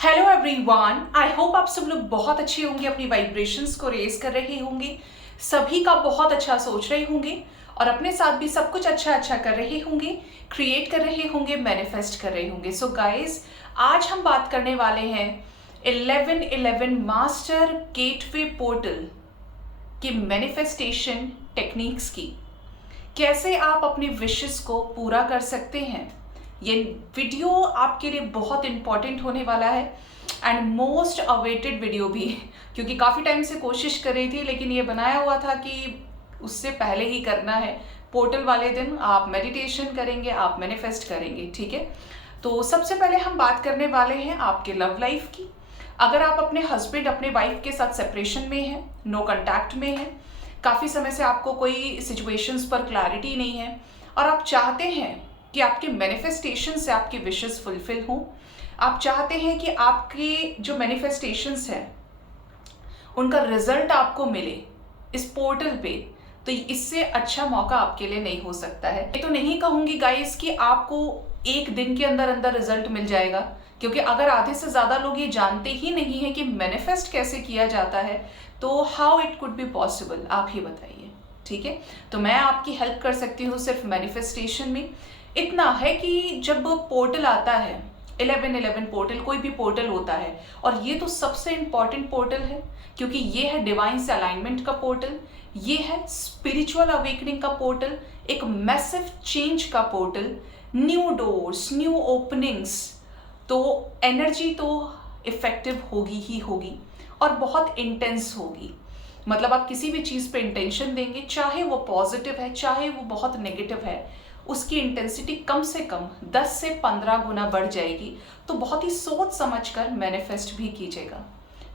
Hello everyone, I hope आप सब लोग बहुत अच्छे होंगे, अपनी वाइब्रेशंस को रेज कर रहे होंगे, सभी का बहुत अच्छा सोच रहे होंगे और अपने साथ भी सब कुछ अच्छा अच्छा कर रहे होंगे, क्रिएट कर रहे होंगे, मैनिफेस्ट कर रहे होंगे। सो गाइस, आज हम बात करने वाले हैं 1111 मास्टर गेटवे पोर्टल की मैनिफेस्टेशन टेक्निक्स की। कैसे आप अपने विशेस को पूरा कर सकते हैं। ये वीडियो आपके लिए बहुत इंपॉर्टेंट होने वाला है एंड मोस्ट अवेटेड वीडियो भी, क्योंकि काफ़ी टाइम से कोशिश कर रही थी लेकिन ये बनाया हुआ था कि उससे पहले ही करना है। पोर्टल वाले दिन आप मेडिटेशन करेंगे, आप मैनिफेस्ट करेंगे, ठीक है। तो सबसे पहले हम बात करने वाले हैं आपके लव लाइफ की। अगर आप अपने हस्बैंड, अपने वाइफ के साथ सेपरेशन में हैं, नो कॉन्टैक्ट में हैं, काफ़ी समय से आपको कोई सिचुएशंस पर क्लैरिटी नहीं है और आप चाहते हैं कि आपके मैनिफेस्टेशन से आपकी विशेस फुलफिल हों, आप चाहते हैं कि आपके जो मैनिफेस्टेशंस हैं उनका रिजल्ट आपको मिले इस पोर्टल पे, तो इससे अच्छा मौका आपके लिए नहीं हो सकता है। मैं तो नहीं कहूँगी गाइस कि आपको एक दिन के अंदर अंदर रिजल्ट मिल जाएगा, क्योंकि अगर आधे से ज़्यादा लोग ये जानते ही नहीं है कि मैनिफेस्ट कैसे किया जाता है, तो how it could be possible, आप ही बताइए, ठीक है। तो मैं आपकी हेल्प कर सकती हूँ सिर्फ मैनिफेस्टेशन में। इतना है कि जब पोर्टल आता है 1111 पोर्टल, कोई भी पोर्टल होता है, और ये तो सबसे इंपॉर्टेंट पोर्टल है क्योंकि ये है डिवाइन से अलाइनमेंट का पोर्टल, ये है स्पिरिचुअल अवेकनिंग का पोर्टल, एक मैसिव चेंज का portal, new doors, new openings. तो एनर्जी तो इफेक्टिव होगी ही होगी और बहुत इंटेंस होगी। मतलब आप किसी भी चीज़ पे इंटेंशन देंगे, चाहे वो पॉजिटिव है चाहे वो बहुत नेगेटिव है, उसकी इंटेंसिटी कम से कम 10 से 15 गुना बढ़ जाएगी। तो बहुत ही सोच समझ कर मैनिफेस्ट भी कीजिएगा।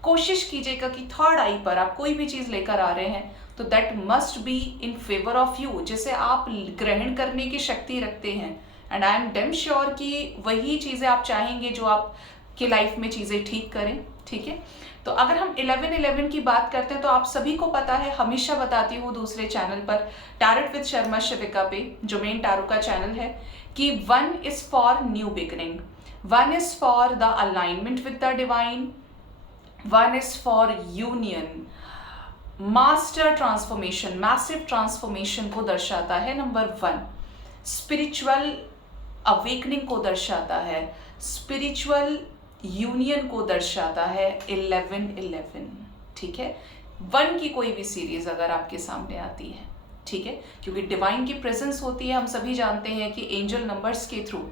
कोशिश कीजिएगा कि थर्ड आई पर आप कोई भी चीज़ लेकर आ रहे हैं तो that must be in favour of you, जिसे आप ग्रहण करने की शक्ति रखते हैं। And I am damn sure कि वही चीज़ें आप चाहेंगे जो आपकी लाइफ में चीज़ें ठीक करें, ठीक है। तो अगर हम 1111 की बात करते हैं तो आप सभी को पता है, हमेशा बताती हूँ दूसरे चैनल पर टैरोट विद शर्मा शिविका पे, जो मेन टैरो का चैनल है, कि 1 is for new beginning, 1 is for the alignment with the divine, 1 is for union, master transformation, massive transformation को दर्शाता है नंबर 1, स्पिरिचुअल अवेकनिंग को दर्शाता है, स्पिरिचुअल यूनियन को दर्शाता है 1111, ठीक है। 1 की कोई भी सीरीज अगर आपके सामने आती है, ठीक है, क्योंकि डिवाइन की प्रेजेंस होती है। हम सभी जानते हैं कि एंजल नंबर्स के थ्रू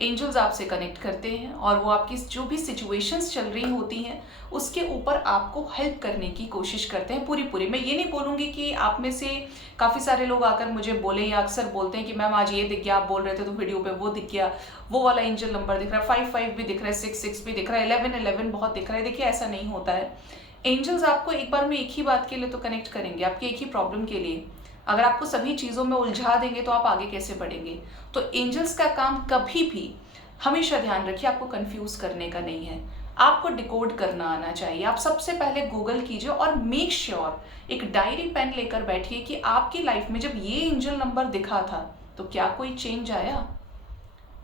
एंजल्स आपसे कनेक्ट करते हैं और वो आपकी जो भी सिचुएशंस चल रही होती हैं उसके ऊपर आपको हेल्प करने की कोशिश करते हैं पूरी। मैं ये नहीं बोलूँगी कि आप में से काफ़ी सारे लोग आकर मुझे बोले या अक्सर बोलते हैं कि मैम आज ये दिख गया, आप बोल रहे थे तो वीडियो पे वो दिख गया, वो वाला एंजल नंबर दिख रहा है, 55 भी दिख रहा है, 66 भी दिख रहा है, 1111 बहुत दिख रहा है। देखिए, ऐसा नहीं होता है। एंजल्स आपको एक बार में एक ही बात के लिए तो कनेक्ट करेंगे, आपकी एक ही प्रॉब्लम के लिए। अगर आपको सभी चीज़ों में उलझा देंगे तो आप आगे कैसे बढ़ेंगे। तो एंजल्स का काम कभी भी, हमेशा ध्यान रखिए, आपको कंफ्यूज करने का नहीं है, आपको डिकोड करना आना चाहिए। आप सबसे पहले गूगल कीजिए और मेक श्योर एक डायरी पेन लेकर बैठिए कि आपकी लाइफ में जब ये एंजल नंबर दिखा था तो क्या कोई चेंज आया।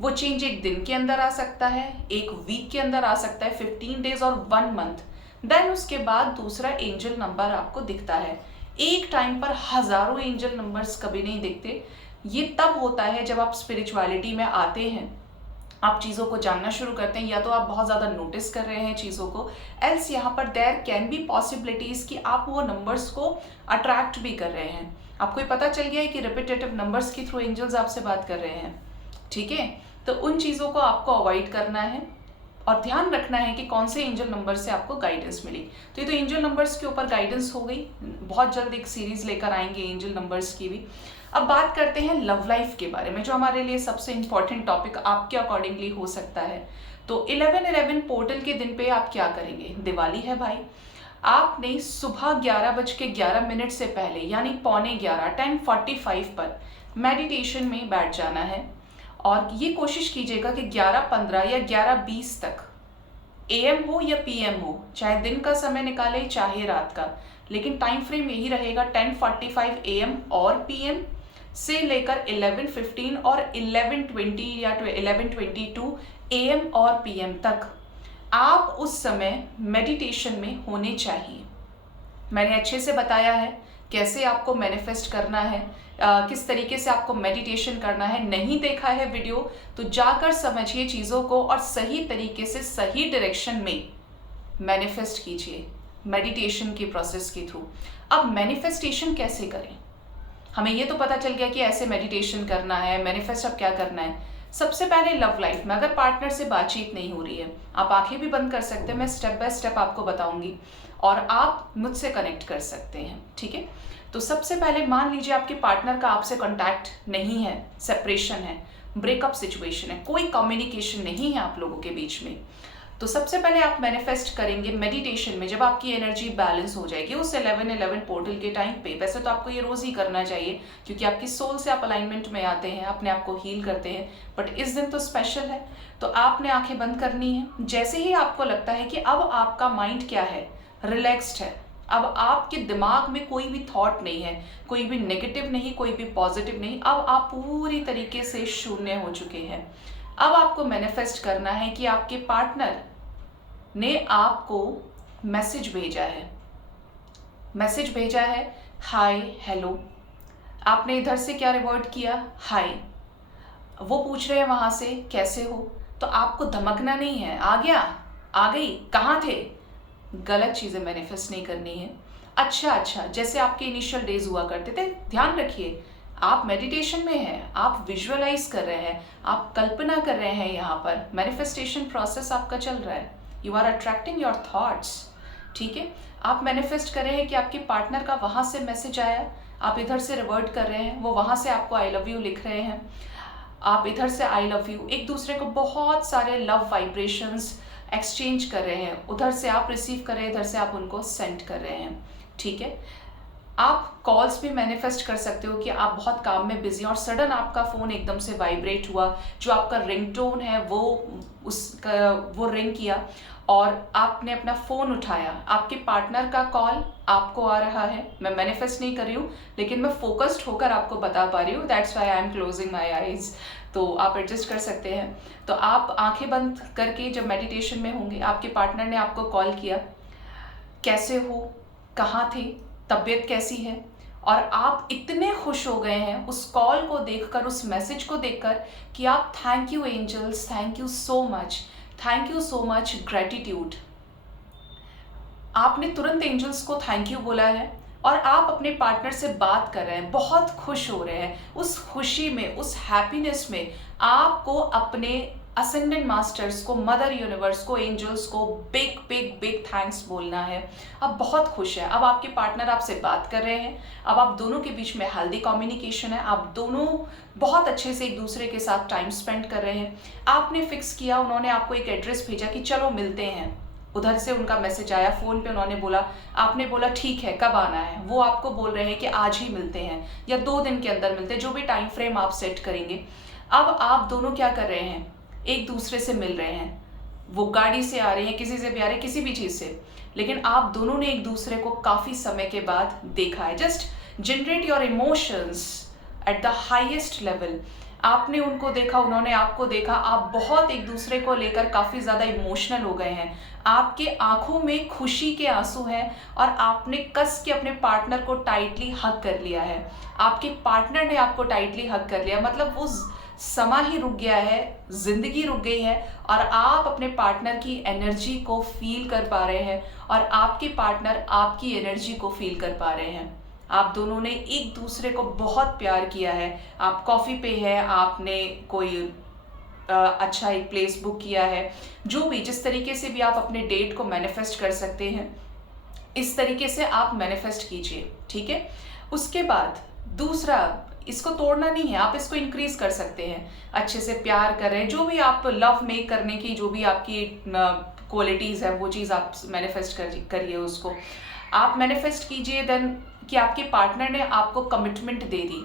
वो चेंज एक दिन के अंदर आ सकता है, एक वीक के अंदर आ सकता है, 15 डेज और 1 मंथ। देन उसके बाद दूसरा एंजल नंबर आपको दिखता है। एक टाइम पर हजारों एंजल नंबर्स कभी नहीं दिखते। ये तब होता है जब आप स्पिरिचुअलिटी में आते हैं, आप चीज़ों को जानना शुरू करते हैं, या तो आप बहुत ज़्यादा नोटिस कर रहे हैं चीज़ों को, एल्स यहाँ पर देयर कैन बी पॉसिबिलिटीज़ कि आप वो नंबर्स को अट्रैक्ट भी कर रहे हैं। आपको ये पता चल गया है कि रिपीटेटिव नंबर्स के थ्रू एंजल्स आपसे बात कर रहे हैं, ठीक है। तो उन चीज़ों को आपको अवॉइड करना है और ध्यान रखना है कि कौन से एंजल नंबर से आपको गाइडेंस मिली। तो ये तो एंजल नंबर्स के ऊपर गाइडेंस हो गई। बहुत जल्द एक सीरीज लेकर आएंगे एंजल नंबर्स की भी। अब बात करते हैं लव लाइफ के बारे में, जो हमारे लिए सबसे इंपॉर्टेंट टॉपिक आपके अकॉर्डिंगली हो सकता है। तो 1111 पोर्टल के दिन पे आप क्या करेंगे। दिवाली है भाई, आपने सुबह 11:11 से पहले, यानी 11:45 10:45 पर मेडिटेशन में बैठ जाना है और ये कोशिश कीजिएगा कि 11:15 या 11:20 तक, AM हो या PM हो, चाहे दिन का समय निकाले चाहे रात का, लेकिन टाइम फ्रेम यही रहेगा 10:45 AM और PM से लेकर 11:15 और 11:20 या 11:22 AM और PM तक आप उस समय मेडिटेशन में होने चाहिए। मैंने अच्छे से बताया है कैसे आपको मैनिफेस्ट करना है, किस तरीके से आपको मेडिटेशन करना है। नहीं देखा है वीडियो तो जाकर समझिए चीज़ों को और सही तरीके से सही डायरेक्शन में मैनिफेस्ट कीजिए मेडिटेशन के प्रोसेस के थ्रू। अब मैनिफेस्टेशन कैसे करें? हमें ये तो पता चल गया कि ऐसे मेडिटेशन करना है, मैनिफेस्ट अब क्या करना है। सबसे पहले लव लाइफ में अगर पार्टनर से बातचीत नहीं हो रही है, आप आंखें भी बंद कर सकते हैं, मैं स्टेप बाय स्टेप आपको बताऊंगी और आप मुझसे कनेक्ट कर सकते हैं, ठीक है। तो सबसे पहले मान लीजिए आपके पार्टनर का आपसे कांटेक्ट नहीं है, सेपरेशन है, ब्रेकअप सिचुएशन है, कोई कम्युनिकेशन नहीं है आप लोगों के बीच में। तो सबसे पहले आप मैनिफेस्ट करेंगे मेडिटेशन में, जब आपकी एनर्जी बैलेंस हो जाएगी उस 11-11 पोर्टल के टाइम पे। वैसे तो आपको ये रोज ही करना चाहिए क्योंकि आपकी सोल से आप अलाइनमेंट में आते हैं, अपने आप को हील करते हैं, बट इस दिन तो स्पेशल है। तो आपने आंखें बंद करनी है। जैसे ही आपको लगता है कि अब आपका माइंड क्या है, रिलैक्स्ड है, अब आपके दिमाग में कोई भी थॉट नहीं है, कोई भी नेगेटिव नहीं, कोई भी पॉजिटिव नहीं, अब आप पूरी तरीके से शून्य हो चुके हैं। अब आपको मैनिफेस्ट करना है कि आपके पार्टनर ने आपको मैसेज भेजा है, मैसेज भेजा है हाय हेलो। आपने इधर से क्या रिवर्ट किया, हाय। वो पूछ रहे हैं वहां से कैसे हो, तो आपको धमकना नहीं है, आ गया, आ गई, कहाँ थे। गलत चीजें मैनिफेस्ट नहीं करनी है। अच्छा, जैसे आपके इनिशियल डेज हुआ करते थे, ध्यान रखिए आप मेडिटेशन में हैं, आप विजुअलाइज कर रहे हैं, आप कल्पना कर रहे हैं, यहाँ पर मैनिफेस्टेशन प्रोसेस आपका चल रहा है। You are attracting your thoughts, ठीक है। आप मैनिफेस्ट कर रहे हैं कि आपके पार्टनर का वहां से मैसेज आया, आप इधर से रिवर्ट कर रहे हैं, वो वहां से आपको आई लव यू लिख रहे हैं, आप इधर से आई लव यू, एक दूसरे को बहुत सारे लव वाइब्रेशंस एक्सचेंज कर रहे हैं। उधर से आप रिसीव कर रहे हैं, इधर से आप उनको सेंड कर रहे हैं, ठीक है। आप कॉल्स भी मैनिफेस्ट कर सकते हो कि आप बहुत काम में बिजी हैं और सडन आपका फ़ोन एकदम से वाइब्रेट हुआ, जो आपका रिंगटोन है वो रिंग किया और आपने अपना फ़ोन उठाया, आपके पार्टनर का कॉल आपको आ रहा है। मैं मैनिफेस्ट नहीं कर रही हूँ लेकिन मैं फोकस्ड होकर आपको बता पा रही हूँ, that's why I am closing my eyes, तो आप एडजस्ट कर सकते हैं। तो आप आंखें बंद करके जब मेडिटेशन में होंगे, आपके पार्टनर ने आपको कॉल किया, कैसे हो, कहाँ थे, तबीयत कैसी है, और आप इतने खुश हो गए हैं उस कॉल को देखकर, उस मैसेज को देखकर कि आप thank you angels, thank you so much, thank you so much, gratitude. आपने तुरंत एंजल्स को थैंक यू बोला है और आप अपने पार्टनर से बात कर रहे हैं, बहुत खुश हो रहे हैं। उस खुशी में, उस हैप्पीनेस में आपको अपने असेंडेंट मास्टर्स को, मदर यूनिवर्स को, एंजल्स को बिग बिग बिग थैंक्स बोलना है। अब बहुत खुश है, अब आपके पार्टनर आपसे बात कर रहे हैं, अब आप दोनों के बीच में हेल्दी कम्युनिकेशन है, आप दोनों बहुत अच्छे से एक दूसरे के साथ टाइम स्पेंड कर रहे हैं। आपने फिक्स किया, उन्होंने आपको एक एड्रेस भेजा कि चलो मिलते हैं, उधर से उनका मैसेज आया, फ़ोन पे उन्होंने बोला, आपने बोला ठीक है कब आना है, वो आपको बोल रहे हैं कि आज ही मिलते हैं या 2 दिन के अंदर मिलते हैं, जो भी टाइम फ्रेम आप सेट करेंगे। अब आप दोनों क्या कर रहे हैं, एक दूसरे से मिल रहे हैं, वो गाड़ी से आ रहे हैं, किसी से भी आ रहे हैं, किसी भी चीज़ से, लेकिन आप दोनों ने एक दूसरे को काफ़ी समय के बाद देखा है। Just generate your emotions at the highest level. आपने उनको देखा, उन्होंने आपको देखा, आप बहुत एक दूसरे को लेकर काफ़ी ज़्यादा इमोशनल हो गए हैं, आपके आंखों में खुशी के आंसू हैं और आपने कस के अपने पार्टनर को टाइटली हग कर लिया है। आपके पार्टनर ने आपको टाइटली हग कर लिया, मतलब वो समा ही रुक गया है, जिंदगी रुक गई है और आप अपने पार्टनर की एनर्जी को फील कर पा रहे हैं और आपके पार्टनर आपकी एनर्जी को फील कर पा रहे हैं। आप दोनों ने एक दूसरे को बहुत प्यार किया है, आप कॉफ़ी पे है, आपने कोई अच्छा एक प्लेस बुक किया है, जो भी जिस तरीके से भी आप अपने डेट को मैनिफेस्ट कर सकते हैं, इस तरीके से आप मैनिफेस्ट कीजिए, ठीक है। उसके बाद दूसरा, इसको तोड़ना नहीं है, आप इसको इंक्रीज कर सकते हैं, अच्छे से प्यार करें, जो भी आप लव मेक करने की जो भी आपकी क्वालिटीज़ है वो चीज़ आप मैनिफेस्ट करिए, उसको आप मैनिफेस्ट कीजिए। देन कि आपके पार्टनर ने आपको कमिटमेंट दे दी,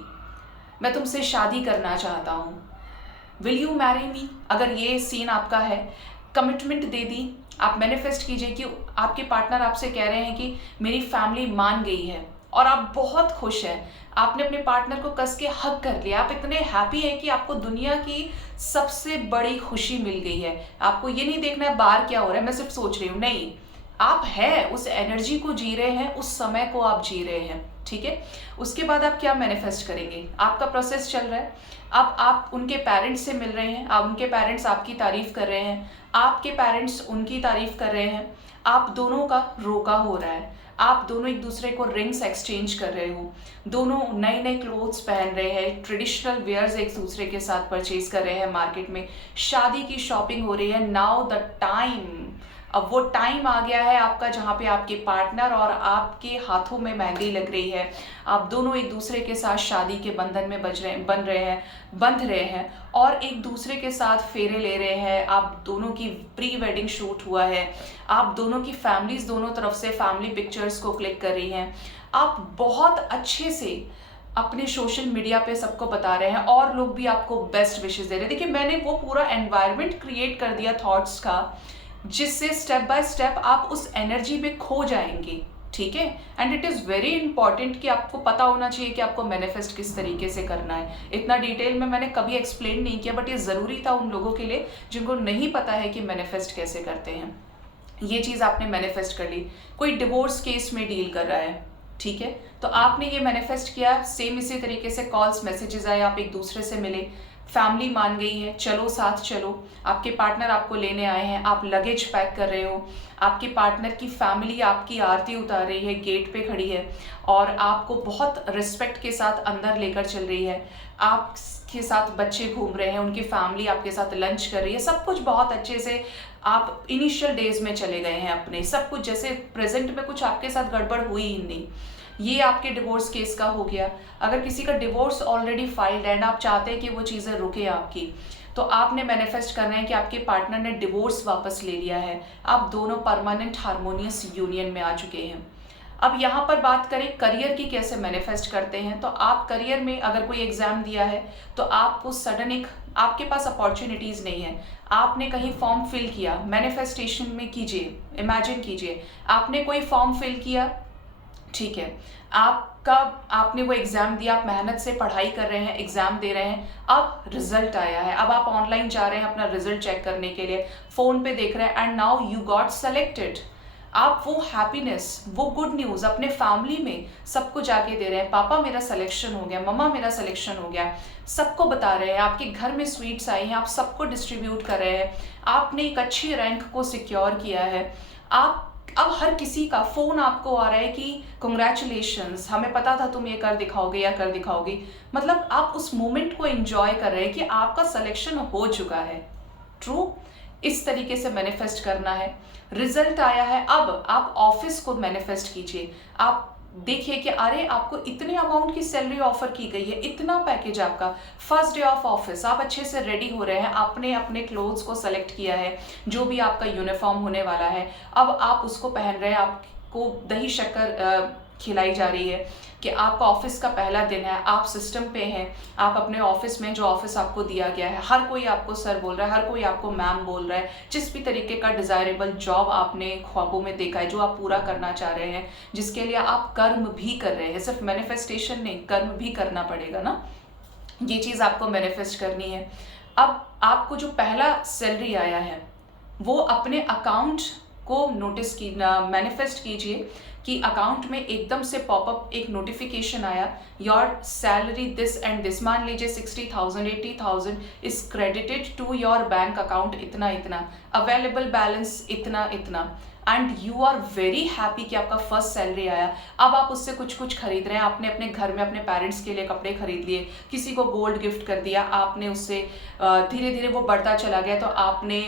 मैं तुमसे शादी करना चाहता हूँ, विल यू मैरी मी, अगर ये सीन आपका है, कमिटमेंट दे दी, आप मैनिफेस्ट कीजिए कि आपके पार्टनर आपसे कह रहे हैं कि मेरी फैमिली मान गई है, और आप बहुत खुश हैं, आपने अपने पार्टनर को कस के हग कर लिया, आप इतने हैप्पी हैं कि आपको दुनिया की सबसे बड़ी खुशी मिल गई है। आपको ये नहीं देखना है बाहर क्या हो रहा है, मैं सिर्फ सोच रही हूँ, नहीं, आप हैं, उस एनर्जी को जी रहे हैं, उस समय को आप जी रहे हैं, ठीक है। उसके बाद आप क्या मैनिफेस्ट करेंगे, आपका प्रोसेस चल रहा है, अब आप उनके पेरेंट्स से मिल रहे हैं, अब उनके पेरेंट्स आपकी तारीफ कर रहे हैं, आपके पेरेंट्स उनकी तारीफ कर रहे हैं, आप दोनों का रोका हो रहा है, आप दोनों एक दूसरे को रिंग्स एक्सचेंज कर रहे हो, दोनों नए नए क्लोथ्स पहन रहे हैं, ट्रेडिशनल वेयर्स एक दूसरे के साथ परचेज कर रहे हैं मार्केट में, शादी की शॉपिंग हो रही है। नाउ द टाइम, अब वो टाइम आ गया है आपका जहाँ पे आपके पार्टनर और आपके हाथों में मेहंदी लग रही है, आप दोनों एक दूसरे के साथ शादी के बंधन में बंध रहे हैं और एक दूसरे के साथ फेरे ले रहे हैं, आप दोनों की प्री वेडिंग शूट हुआ है, आप दोनों की फैमिलीज दोनों तरफ से फैमिली पिक्चर्स को क्लिक कर रही हैं, आप बहुत अच्छे से अपने सोशल मीडिया पे सबको बता रहे हैं और लोग भी आपको बेस्ट विशेस दे रहे हैं। देखिए, मैंने वो पूरा एनवायरनमेंट क्रिएट कर दिया थॉट्स का, जिससे स्टेप बाय स्टेप आप उस एनर्जी में खो जाएंगे, ठीक है। And it is very important कि आपको पता होना चाहिए कि आपको मैनिफेस्ट किस तरीके से करना है। इतना डिटेल में मैंने कभी एक्सप्लेन नहीं किया, बट ये ज़रूरी था उन लोगों के लिए जिनको नहीं पता है कि मैनिफेस्ट कैसे करते हैं। ये चीज़ आपने मैनिफेस्ट कर ली, कोई डिवोर्स केस में डील कर रहा है, ठीक है, तो आपने ये मैनिफेस्ट किया, सेम इसी तरीके से कॉल्स मैसेजेस आए, आप एक दूसरे से मिले, फैमिली मान गई है, चलो साथ चलो, आपके पार्टनर आपको लेने आए हैं, आप लगेज पैक कर रहे हो, आपके पार्टनर की फैमिली आपकी आरती उतार रही है, गेट पे खड़ी है और आपको बहुत रिस्पेक्ट के साथ अंदर लेकर चल रही है, आपके साथ बच्चे घूम रहे हैं, उनकी फैमिली आपके साथ लंच कर रही है, सब कुछ बहुत अच्छे से आप इनिशियल डेज में चले गए हैं अपने, सब कुछ जैसे प्रेजेंट में कुछ आपके साथ गड़बड़ हुई ही नहीं। ये आपके डिवोर्स केस का हो गया। अगर किसी का डिवोर्स ऑलरेडी फाइल्ड है एंड आप चाहते हैं कि वो चीज़ें रुके आपकी, तो आपने मैनिफेस्ट करना है कि आपके पार्टनर ने डिवोर्स वापस ले लिया है, आप दोनों परमानेंट हार्मोनियस यूनियन में आ चुके हैं। अब यहाँ पर बात करें करियर की, कैसे मैनिफेस्ट करते हैं, तो आप करियर में अगर कोई एग्जाम दिया है तो आपको सडन एक, आपके पास अपॉर्चुनिटीज़ नहीं है, आपने कहीं फॉर्म फिल किया, मैनिफेस्टेशन में कीजिए, इमेजिन कीजिए आपने कोई फॉर्म फिल किया, ठीक है, आपने वो एग्ज़ाम दिया, आप मेहनत से पढ़ाई कर रहे हैं, एग्ज़ाम दे रहे हैं, अब रिजल्ट आया है, अब आप ऑनलाइन जा रहे हैं अपना रिजल्ट चेक करने के लिए, फ़ोन पे देख रहे हैं and now you got selected. आप वो हैप्पीनेस, वो गुड न्यूज़ अपने फैमिली में सबको जाके दे रहे हैं, पापा मेरा सिलेक्शन हो गया, मम्मा मेरा सिलेक्शन हो गया, सबको बता रहे हैं, आपके घर में स्वीट्स आई हैं, आप सबको डिस्ट्रीब्यूट कर रहे हैं, आपने एक अच्छी रैंक को सिक्योर किया है, आप अब हर किसी का फ़ोन आपको आ रहा है कि कंग्रेचुलेशंस, हमें पता था तुम ये कर दिखाओगे या कर दिखाओगे, मतलब आप उस मोमेंट को एंजॉय कर रहे हैं कि आपका सिलेक्शन हो चुका है। ट्रू, इस तरीके से मैनिफेस्ट करना है। रिजल्ट आया है, अब आप ऑफिस को मैनिफेस्ट कीजिए, आप देखिए कि अरे आपको इतने अमाउंट की सैलरी ऑफर की गई है, इतना पैकेज आपका, फर्स्ट डे ऑफ ऑफिस, आप अच्छे से रेडी हो रहे हैं, आपने अपने क्लोथ्स को सेलेक्ट किया है, जो भी आपका यूनिफॉर्म होने वाला है, अब आप उसको पहन रहे हैं, आपको दही शक्कर खिलाई जा रही है कि आपका ऑफिस का पहला दिन है, आप सिस्टम पे हैं, आप अपने ऑफिस में, जो ऑफिस आपको दिया गया है, हर कोई आपको सर बोल रहा है, हर कोई आपको मैम बोल रहा है, जिस भी तरीके का डिज़ायरेबल जॉब आपने ख्वाबों में देखा है, जो आप पूरा करना चाह रहे हैं, जिसके लिए आप कर्म भी कर रहे हैं, सिर्फ मैनिफेस्टेशन नहीं, कर्म भी करना पड़ेगा ना, ये चीज़ आपको मैनिफेस्ट करनी है। अब आपको जो पहला सैलरी आया है वो अपने अकाउंट को नोटिस की मैनिफेस्ट कीजिए कि अकाउंट में एकदम से पॉपअप एक नोटिफिकेशन आया, your salary this and this, मान लीजिए 60,000 80,000 is credited to your bank account, इतना इतना, अवेलेबल बैलेंस इतना इतना, and you are very happy कि आपका फर्स्ट सैलरी आया। अब आप उससे कुछ कुछ खरीद रहे हैं, आपने अपने घर में अपने पेरेंट्स के लिए कपड़े खरीद लिए, किसी को गोल्ड गिफ्ट कर दिया, आपने उससे धीरे धीरे वो बढ़ता चला गया, तो आपने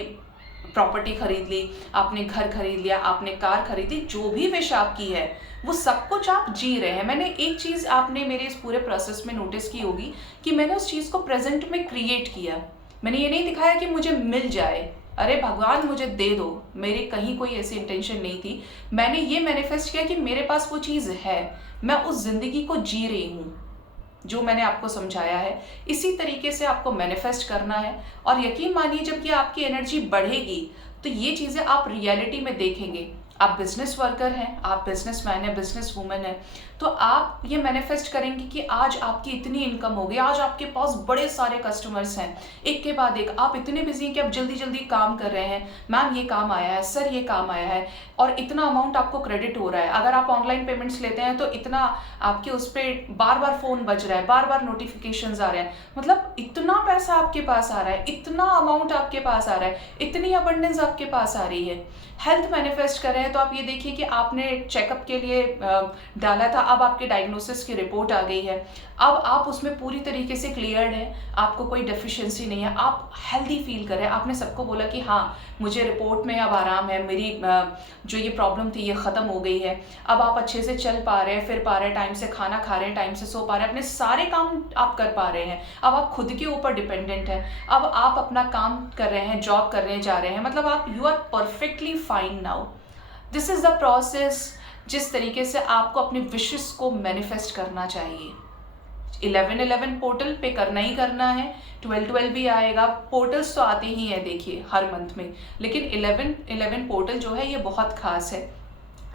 प्रॉपर्टी खरीद ली, आपने घर खरीद लिया, आपने कार खरीदी, जो भी विश आपकी है वो सब कुछ आप जी रहे हैं। मैंने एक चीज़ आपने मेरे इस पूरे प्रोसेस में नोटिस की होगी कि मैंने उस चीज़ को प्रेजेंट में क्रिएट किया, मैंने ये नहीं दिखाया कि मुझे मिल जाए, अरे भगवान मुझे दे दो, मेरी कहीं कोई ऐसी इंटेंशन नहीं थी, मैंने ये मैनिफेस्ट किया कि मेरे पास वो चीज़ है, मैं उस जिंदगी को जी रही हूँ जो मैंने आपको समझाया है। इसी तरीके से आपको मैनिफेस्ट करना है और यकीन मानिए जब ये आपकी एनर्जी बढ़ेगी तो ये चीज़ें आप रियलिटी में देखेंगे, आप बिजनेस वर्कर हैं, आप बिजनेसमैन हैं, बिजनेस वूमेन हैं, तो आप ये मैनिफेस्ट करेंगे कि आज आपकी इतनी इनकम हो गई, आज आपके पास बड़े सारे कस्टमर्स हैं, एक के बाद एक आप इतने बिजी हैं कि आप जल्दी जल्दी काम कर रहे हैं। मैम ये काम आया है, सर ये काम आया है, और इतना अमाउंट आपको क्रेडिट हो रहा है। अगर आप ऑनलाइन पेमेंट्स लेते हैं तो इतना आपके उस पर बार बार फ़ोन बज रहा है, बार बार नोटिफिकेशंस आ रहे हैं, मतलब इतना पैसा आपके पास आ रहा है, इतना अमाउंट आपके पास आ रहा है, इतनी अबंडेंस आपके पास आ रही है। हेल्थ मैनिफेस्ट कर रहे हैं तो आप ये देखिए कि आपने चेकअप के लिए डाला था, अब आपके डायग्नोसिस की रिपोर्ट आ गई है, अब आप उसमें पूरी तरीके से क्लियर्ड हैं, आपको कोई डेफिशिएंसी नहीं है, आप हेल्दी फील कर रहे हैं। आपने सबको बोला कि हाँ मुझे रिपोर्ट में अब आराम है, मेरी जो ये प्रॉब्लम थी ये ख़त्म हो गई है, अब आप अच्छे से चल पा रहे हैं, फिर पा रहे हैं, टाइम से खाना खा रहे हैं, टाइम से सो पा रहे हैं, अपने सारे काम आप कर पा रहे हैं, अब आप खुद के ऊपर डिपेंडेंट हैं, अब आप अपना काम कर रहे हैं, जॉब करने जा रहे हैं, मतलब आप you are perfectly fine now. This is the process जिस तरीके से आपको अपने विशेस को मैनिफेस्ट करना चाहिए। 11-11 पोर्टल पे करना ही करना है, 12-12 भी आएगा, पोर्टल्स तो आते ही हैं देखिए हर मंथ में, लेकिन 11-11 पोर्टल जो है ये बहुत खास है।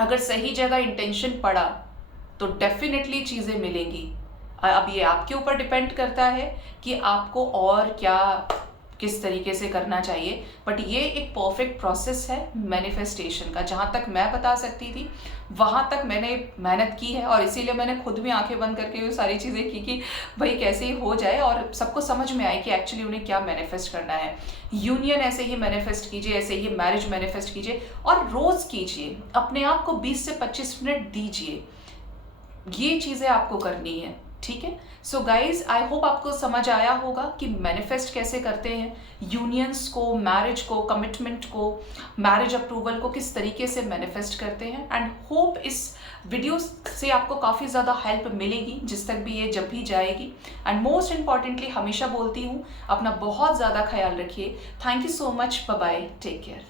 अगर सही जगह इंटेंशन पड़ा तो डेफिनेटली चीज़ें मिलेंगी। अब ये आपके ऊपर डिपेंड करता है कि आपको और क्या किस तरीके से करना चाहिए, बट ये एक परफेक्ट प्रोसेस है मैनिफेस्टेशन का। जहाँ तक मैं बता सकती थी वहाँ तक मैंने मेहनत की है, और इसीलिए मैंने खुद भी आंखें बंद करके वो सारी चीज़ें की कि भाई कैसे ही हो जाए और सबको समझ में आए कि एक्चुअली उन्हें क्या मैनिफेस्ट करना है। यूनियन ऐसे ही मैनिफेस्ट कीजिए, ऐसे ही मैरिज मैनिफेस्ट कीजिए, और रोज़ कीजिए, अपने आप को 20 से 25 मिनट दीजिए, ये चीज़ें आपको करनी है, ठीक है। सो गाइज आई होप आपको समझ आया होगा कि मैनिफेस्ट कैसे करते हैं, यूनियंस को, मैरिज को, कमिटमेंट को, मैरिज अप्रूवल को किस तरीके से मैनिफेस्ट करते हैं। एंड होप इस वीडियो से आपको काफ़ी ज़्यादा हेल्प मिलेगी जिस तक भी ये जब भी जाएगी। एंड मोस्ट इम्पॉर्टेंटली हमेशा बोलती हूँ, अपना बहुत ज़्यादा ख्याल रखिए। Thank you so much, bye bye, take care.